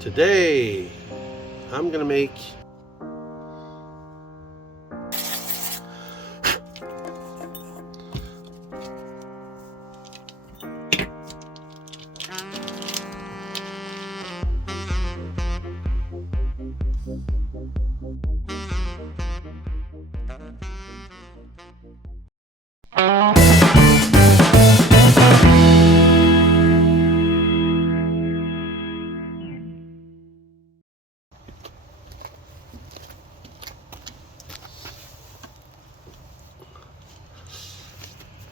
Today I'm gonna make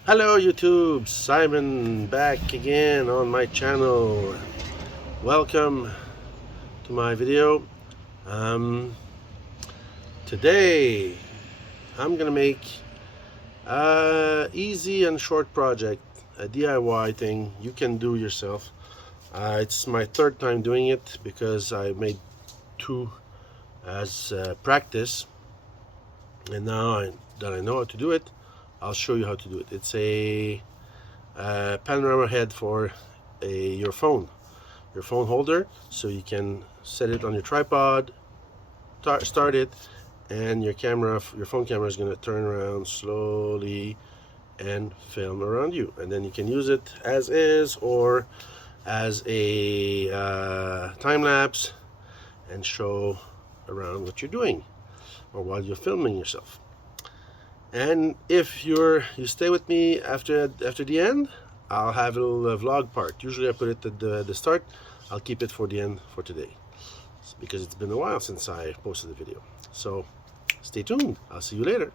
Hello YouTube, Simon back again on my channel. Welcome to my video. Today I'm gonna make a easy and short project, a DIY thing you can do yourself. It's my third time doing it because I made two as practice, and now that I know how to do it, I'll show you how to do it. It's a panorama head for your phone holder, so you can set it on your tripod, start it, and your phone camera is going to turn around slowly and film around you, and then you can use it as is or as a time lapse and show around what you're doing or while you're filming yourself. And if you stay with me after the end, I'll have a little vlog part. Usually I put it at the start. I'll keep it for the end for today because it's been a while since I posted the video. So stay tuned. I'll see you later.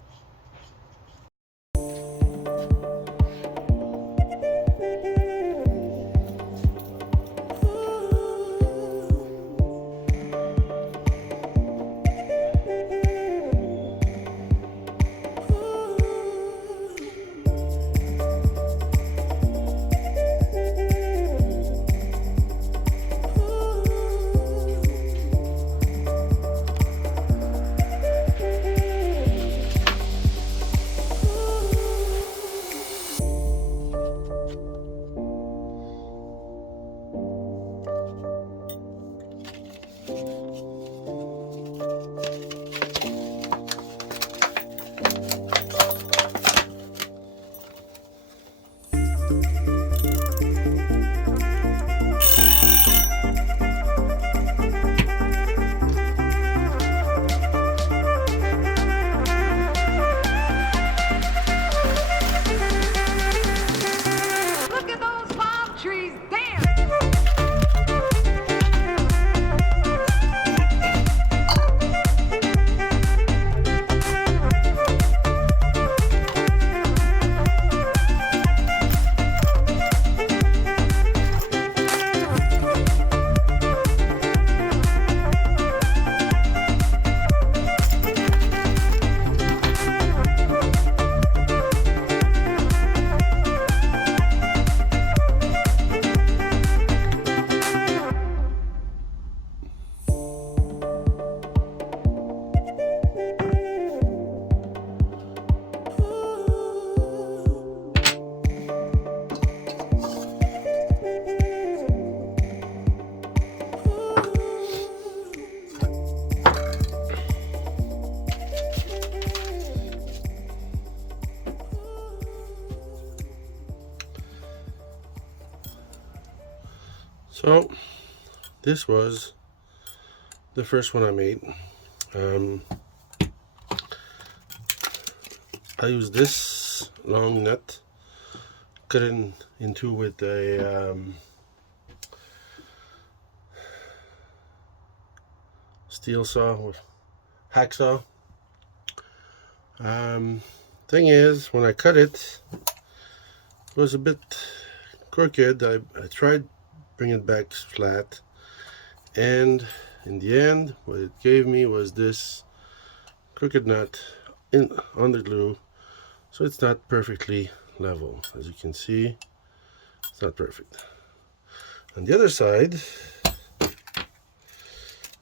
So this was the first one I made. I used this long nut, cut it in two with a steel saw or hacksaw. Thing is, when I cut it, it was a bit crooked. I tried bring it back flat, and in the end what it gave me was this crooked nut on the glue, so it's not perfectly level. As you can see, it's not perfect. On the other side, so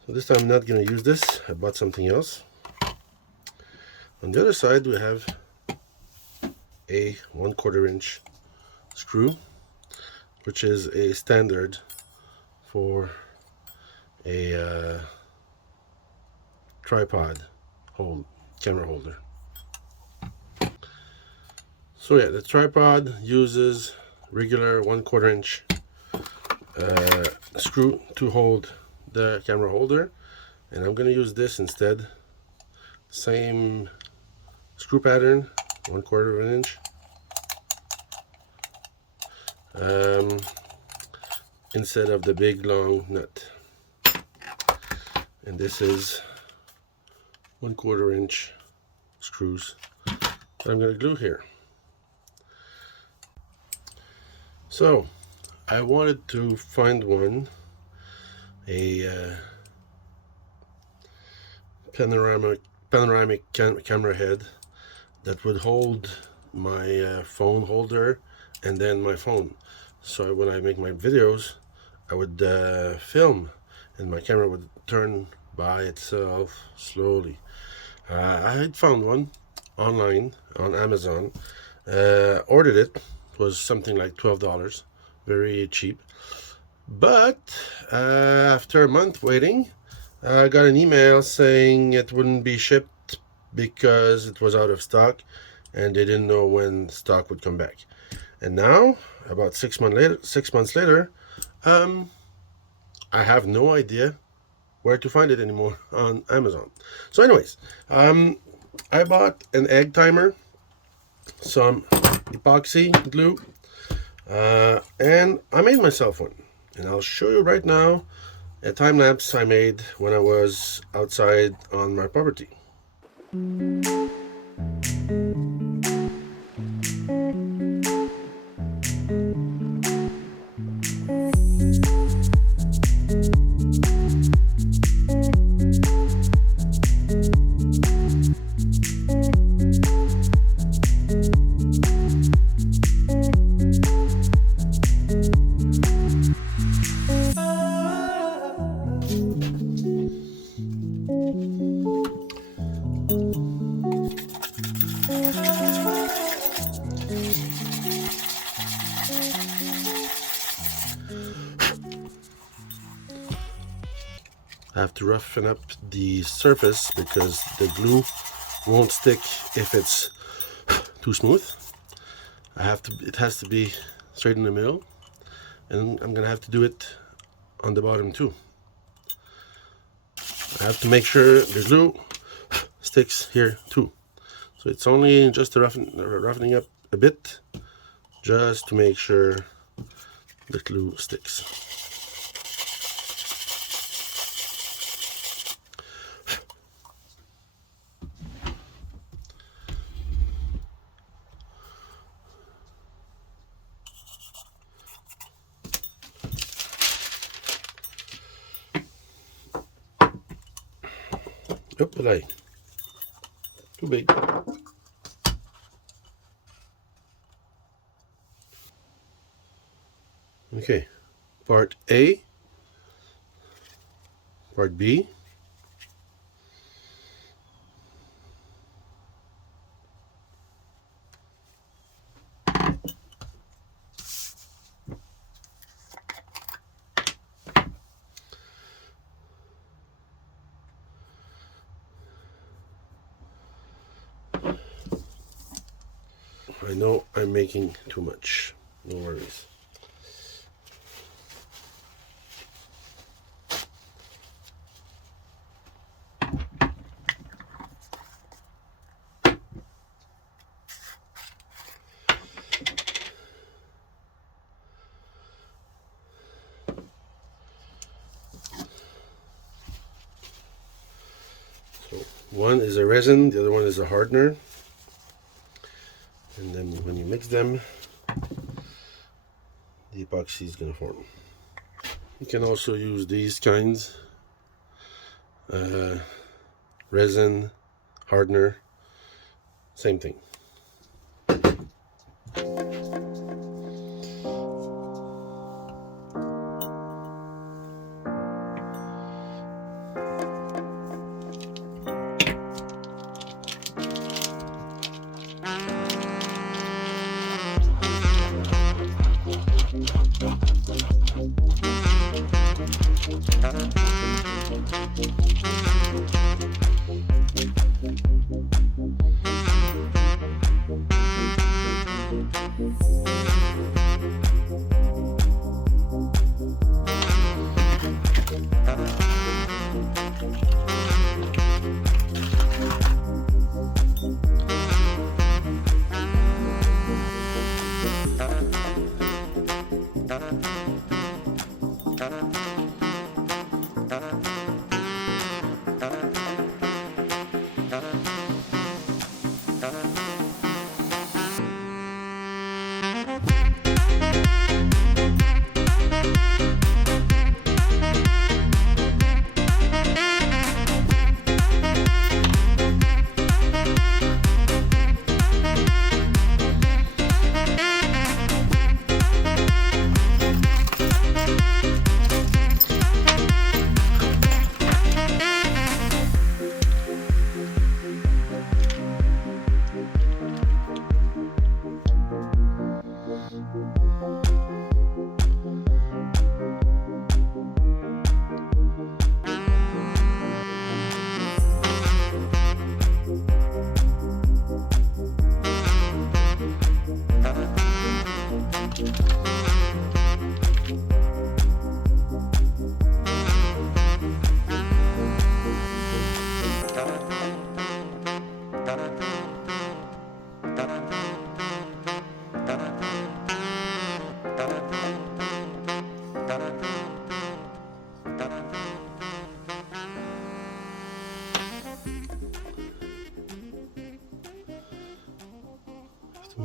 this time I'm not going to use this, I bought something else. On the other side we have a 1/4 inch screw, which is a standard for a tripod camera holder. So yeah, the tripod uses regular 1/4 inch screw to hold the camera holder, and I'm going to use this instead. Same screw pattern, 1/4 inch. Instead of the big long nut. And this is 1/4 inch screws that I'm going to glue here. So I wanted to find a panoramic camera head that would hold my phone holder and then my phone. So when I make my videos, I would film and my camera would turn by itself slowly. I had found one online on Amazon, ordered it. It was something like $12, very cheap. But after a month waiting, I got an email saying it wouldn't be shipped because it was out of stock and they didn't know when stock would come back. And now, about 6 months later, I have no idea where to find it anymore on Amazon. So anyways, I bought an egg timer, some epoxy glue, and I made myself one. And I'll show you right now a time lapse I made when I was outside on my property. I have to roughen up the surface because the glue won't stick if it's too smooth. It has to be straight in the middle, and I'm gonna have to do it on the bottom too. I have to make sure the glue sticks here too. So it's only just roughening up a bit, just to make sure the glue sticks. Oopsie. Too big. Okay, part A, part B, I know I'm making too much, no worries. So one is a resin, the other one is a hardener. And then when you mix them, the epoxy is going to form. You can also use these kinds, resin, hardener, same thing.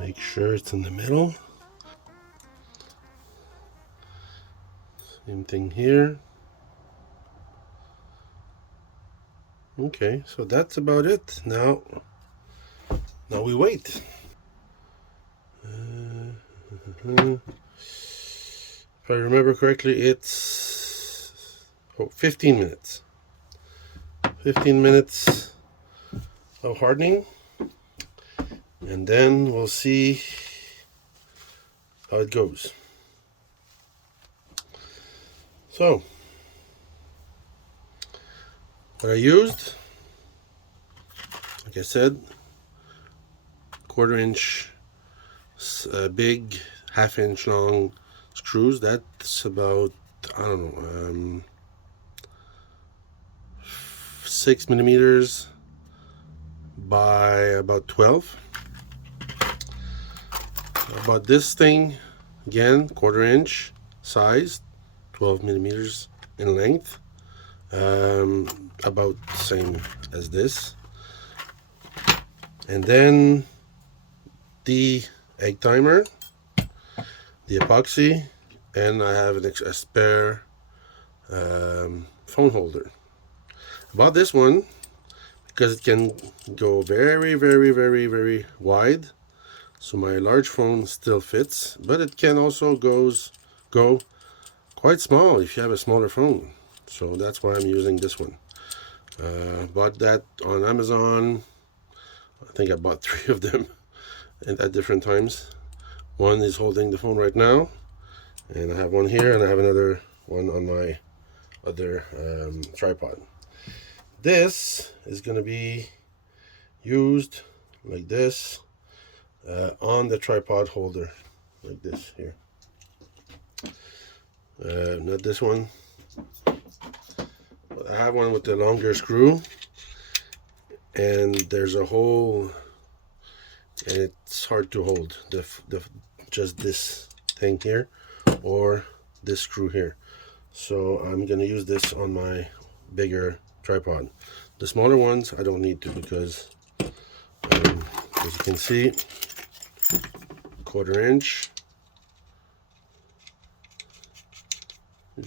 Make sure it's in the middle. Same thing here. Okay, so that's about it. Now we wait. If I remember correctly, it's 15 minutes. 15 minutes of hardening, and then we'll see how it goes. So, what I used, like I said, 1/4 inch big, 1/2 inch long screws. That's about, I don't know, 6 millimeters by about 12. About this thing, again, 1/4 inch size, 12 millimeters in length, about the same as this. And then the egg timer, the epoxy, and I have a spare phone holder. About this one, because it can go very, very, very, very wide, so my large phone still fits, but it can also go quite small if you have a smaller phone. So that's why I'm using this one. Bought that on Amazon. I think I bought 3 of them at different times. One is holding the phone right now, and I have one here, and I have another one on my other tripod. This is going to be used like this on the tripod holder, like this here. Not this one. I have one with the longer screw, and there's a hole, and it's hard to hold. Just this thing here, or this screw here. So I'm gonna use this on my bigger tripod. The smaller ones I don't need to, because as you can see, 1/4 inch.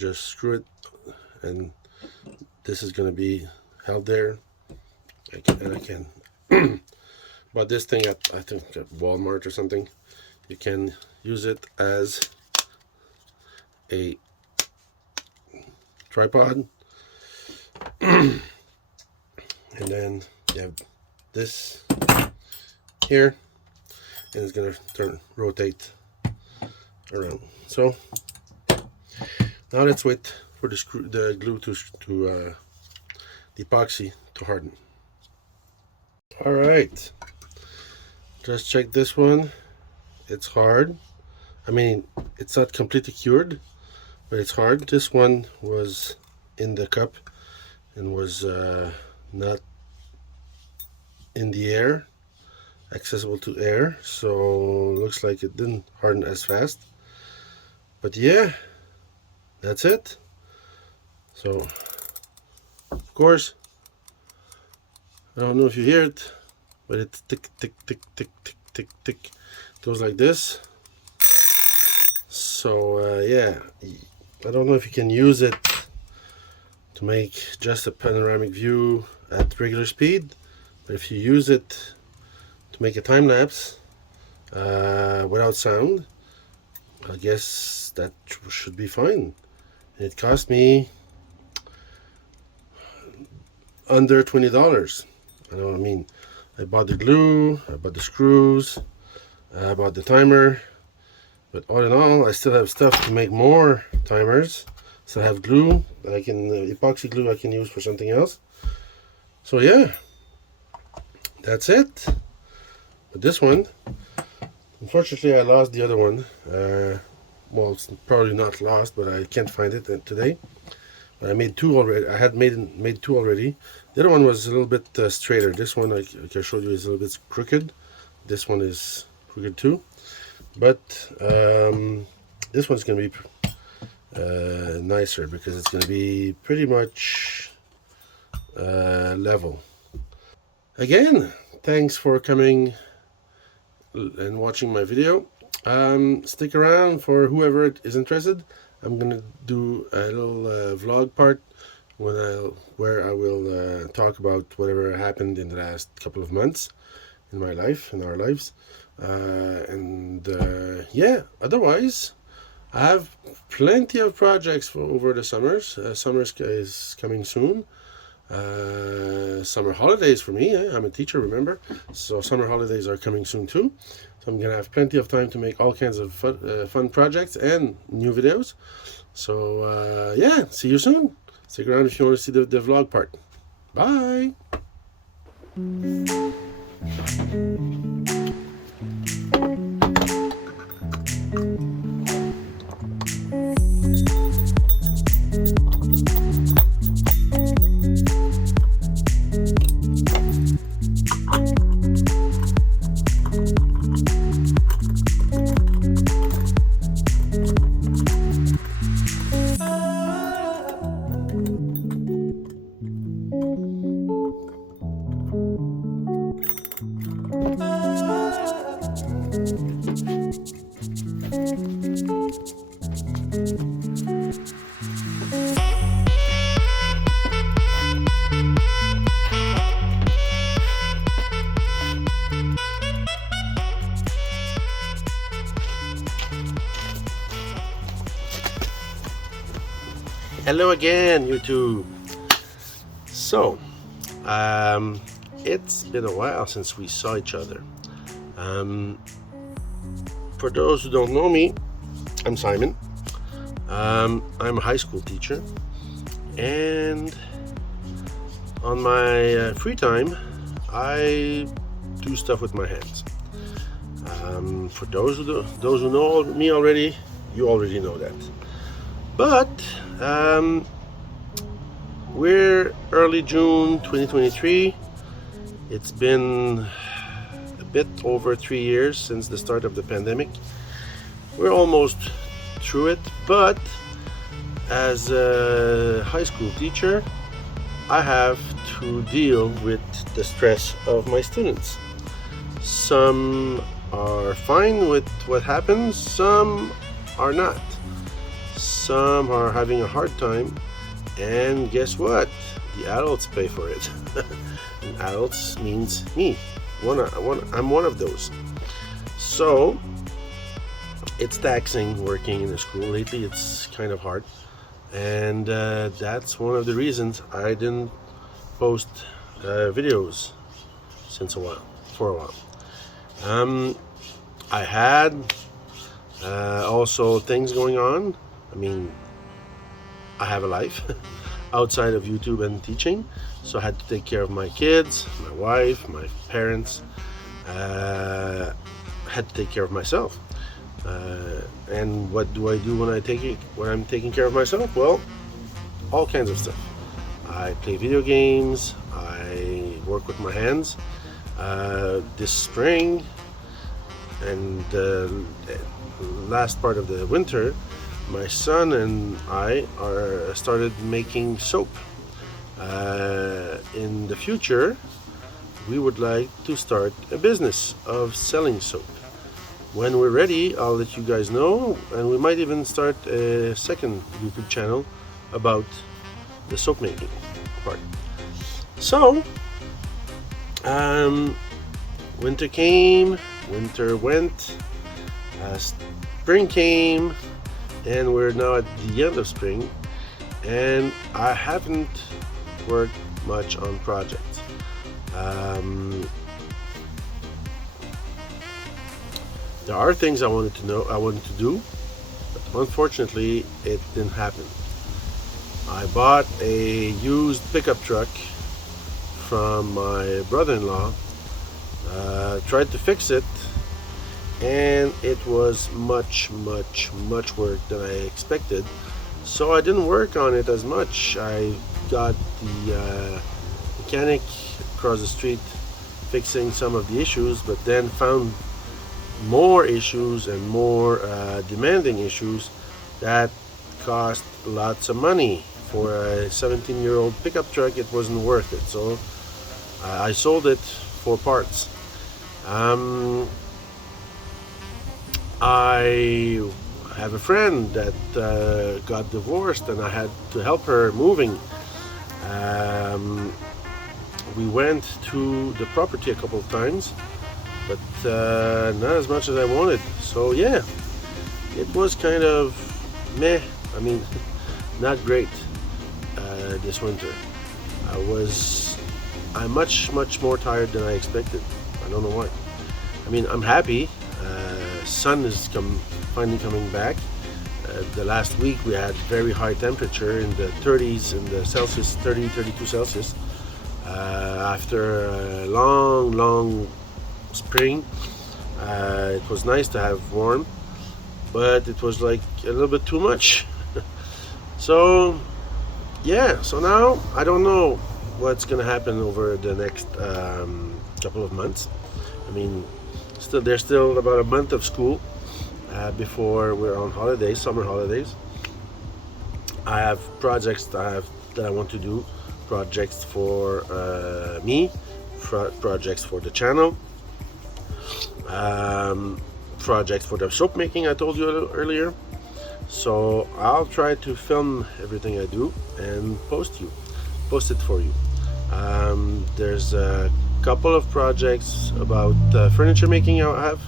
Just screw it, and this is going to be held there. I can but this thing at, I think, at Walmart or something, you can use it as a tripod. And then you have this here, and it's going to rotate around. So now let's wait for the glue to the epoxy to harden. All right, just check this one. It's hard. I mean, it's not completely cured, but it's hard. This one was in the cup and was not in the air, accessible to air, so looks like it didn't harden as fast. But yeah, that's it. So of course, I don't know if you hear it, but it's tick tick tick tick tick tick tick. It goes like this. So yeah, I don't know if you can use it to make just a panoramic view at regular speed, but if you use it to make a time lapse without sound, I guess that should be fine. It cost me under $20. I know what I mean. I bought the glue, I bought the screws, I bought the timer, but all in all, I still have stuff to make more timers. So I have glue that I can, epoxy glue I can use for something else. So yeah, that's it. But this one, unfortunately, I lost the other one. Well, it's probably not lost, but I can't find it today. But I made 2 already. I had made 2 already. The other one was a little bit straighter. This one, like I showed you, is a little bit crooked. This one is crooked too. But this one's going to be nicer, because it's going to be pretty much level. Again, thanks for coming and watching my video. Stick around for whoever is interested. I'm gonna do a little vlog part where I will talk about whatever happened in the last couple of months in my life, in our lives, yeah. Otherwise, I have plenty of projects for over the summers. Summer is coming soon. Summer holidays for me. I'm a teacher, remember? So summer holidays are coming soon too. So I'm gonna have plenty of time to make all kinds of fun projects and new videos. So yeah, see you soon. Stick around if you want to see the vlog part. Bye. Hello again, YouTube. So, it's been a while since we saw each other. For those who don't know me, I'm Simon. I'm a high school teacher, and on my free time, I do stuff with my hands. For those who know me already, you already know that. But we're early June 2023. It's been a bit over 3 years since the start of the pandemic. We're almost through it, but as a high school teacher, I have to deal with the stress of my students. Some are fine with what happens, some are not. Some are having a hard time, and guess what? The adults pay for it. And adults means me. I'm one of those. So it's taxing working in a school. Lately it's kind of hard, and that's one of the reasons I didn't post videos for a while. I had also things going on. I mean, I have a life outside of YouTube and teaching, so I had to take care of my kids, my wife, my parents. I had to take care of myself. And what do I do when I'm taking care of myself? Well, all kinds of stuff. I play video games. I work with my hands. This spring and last part of the winter, my son and I started making soap. In the future, we would like to start a business of selling soap. When we're ready, I'll let you guys know, and we might even start a second YouTube channel about the soap making part. So, winter came, winter went, spring came, and we're now at the end of spring, and I haven't worked much on projects. There are things I wanted to do, but unfortunately it didn't happen. I bought a used pickup truck from my brother-in-law, tried to fix it, and it was much work than I expected, so I didn't work on it as much. I got the mechanic across the street fixing some of the issues, but then found more issues and more demanding issues that cost lots of money. For a 17-year-old pickup truck, it wasn't worth it, so I sold it for parts. I have a friend that got divorced, and I had to help her moving. Um, we went to the property a couple of times, but not as much as I wanted. So yeah, it was kind of meh. I mean, not great this winter. I'm much more tired than I expected. I don't know why. I mean, I'm happy. Sun is finally coming back. The last week we had very high temperature in the 30s, in the Celsius, 30, 32 Celsius. After a long spring, it was nice to have warm, but it was like a little bit too much. So yeah, so now I don't know what's gonna happen over the next couple of months. I mean, there's still about a month of school before we're on holidays, summer holidays. I have projects that I want to do, projects for me, projects for the channel, projects for the soap making I told you earlier. So I'll try to film everything I do and post it for you. There's a couple of projects about furniture making I have.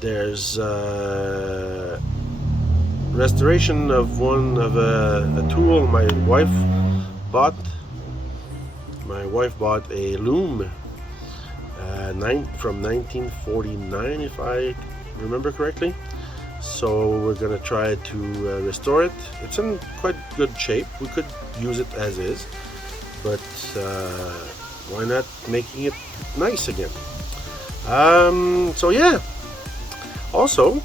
There's restoration of a tool my wife bought. My wife bought a loom from 1949, if I remember correctly. So we're gonna try to restore it. It's in quite good shape. We could use it as is, but why not making it nice again? So yeah. Also,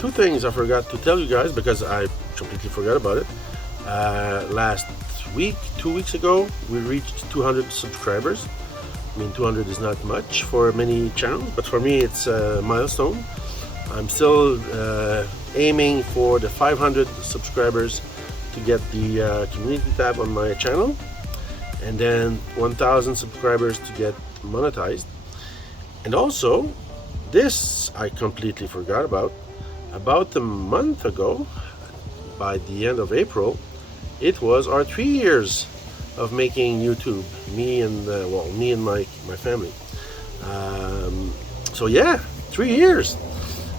two things I forgot to tell you guys because I completely forgot about it. Last week, 2 weeks ago, we reached 200 subscribers. I mean, 200 is not much for many channels, but for me it's a milestone. I'm still aiming for the 500 subscribers to get the community tab on my channel, and then 1,000 subscribers to get monetized. And also, this I completely forgot about. About a month ago, by the end of April, it was our 3 years of making YouTube. Me and my family. So yeah, 3 years.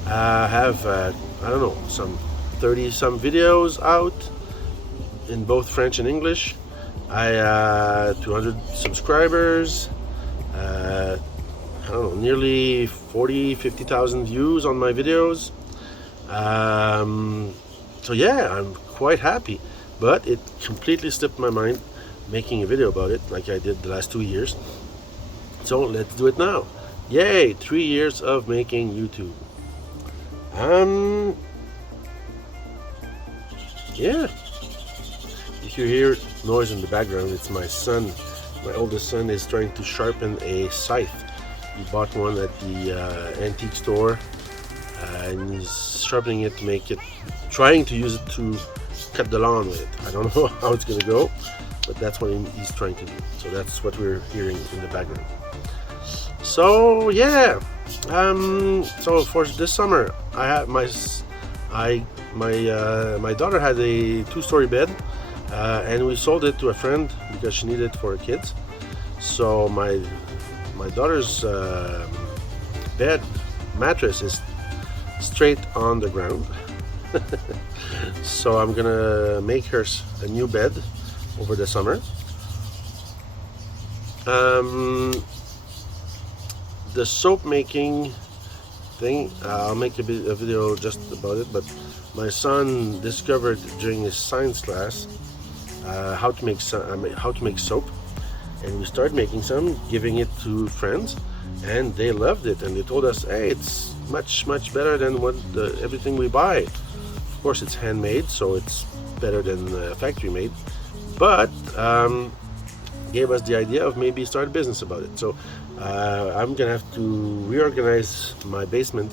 I have I don't know, some 30 some videos out in both French and English. I 200 subscribers. I don't know, nearly 50,000 views on my videos. So yeah, I'm quite happy, but it completely slipped my mind making a video about it like I did the last 2 years. So let's do it now. Yay, 3 years of making YouTube. Yeah. If you hear noise in the background, it's my son. My oldest son is trying to sharpen a scythe. He bought one at the antique store, and he's sharpening it to trying to use it to cut the lawn with it. I don't know how it's gonna go, but that's what he's trying to do. So that's what we're hearing in the background. So yeah, so for this summer, I had my daughter had a 2-story bed, and we sold it to a friend because she needed it for her kids. So my daughter's bed mattress is straight on the ground. So I'm gonna make her a new bed over the summer. The soap making thing, I'll make a video just about it, but my son discovered during his science class how to make soap, and we started making some, giving it to friends, and they loved it, and they told us, hey, it's much better than everything we buy. Of course, it's handmade, so it's better than factory made, but gave us the idea of maybe start a business about it. So I'm gonna have to reorganize my basement,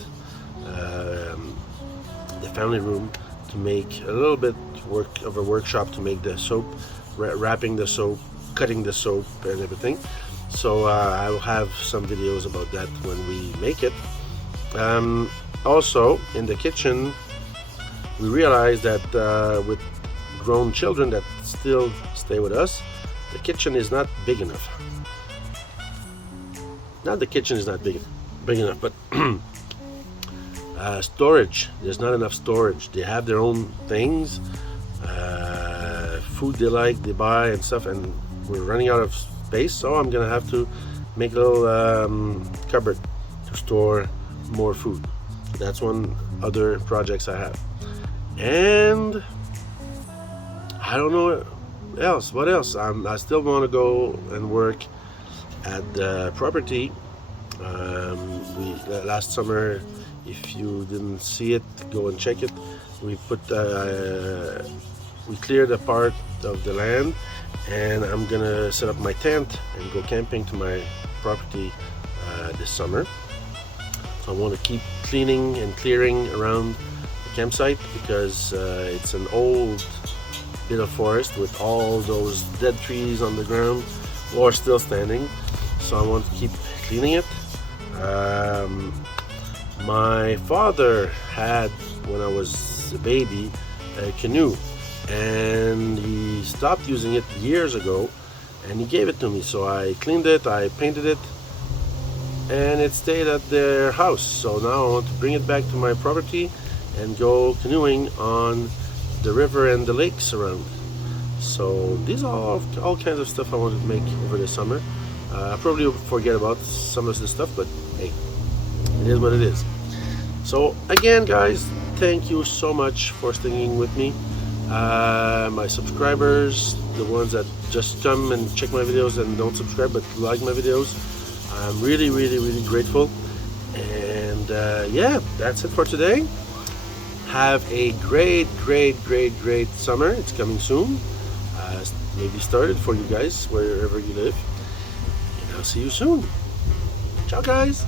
the family room, to make a little bit of a workshop to make the soap, wrapping the soap, cutting the soap and everything. So I will have some videos about that when we make it. Also, in the kitchen, we realized that with grown children that still stay with us, the kitchen is not big enough. Not the kitchen is not big enough, but storage. There's not enough storage. They have their own things, food they like, they buy and stuff, and we're running out of space. So I'm gonna have to make a little cupboard to store more food. That's one other projects I have. And I don't know else. What else? I still want to go and work at the property. Last summer, if you didn't see it, go and check it. We cleared a part of the land, and I'm gonna set up my tent and go camping to my property this summer. So I want to keep cleaning and clearing around the campsite because it's an old bit of forest with all those dead trees on the ground or still standing. So I want to keep cleaning it. My father had, when I was a baby, a canoe, and he stopped using it years ago, and he gave it to me. So I cleaned it, I painted it, and it stayed at their house. So now I want to bring it back to my property and go canoeing on the river and the lakes around. So these are all kinds of stuff I want to make over the summer. I probably will forget about some of this stuff, but hey, it is what it is. So again, guys, thank you so much for sticking with me. My subscribers, the ones that just come and check my videos and don't subscribe but like my videos, I'm really, really, really grateful. And yeah, that's it for today. Have a great, great, great, great summer. It's coming soon. Maybe started for you guys wherever you live. And I'll see you soon. Ciao, guys.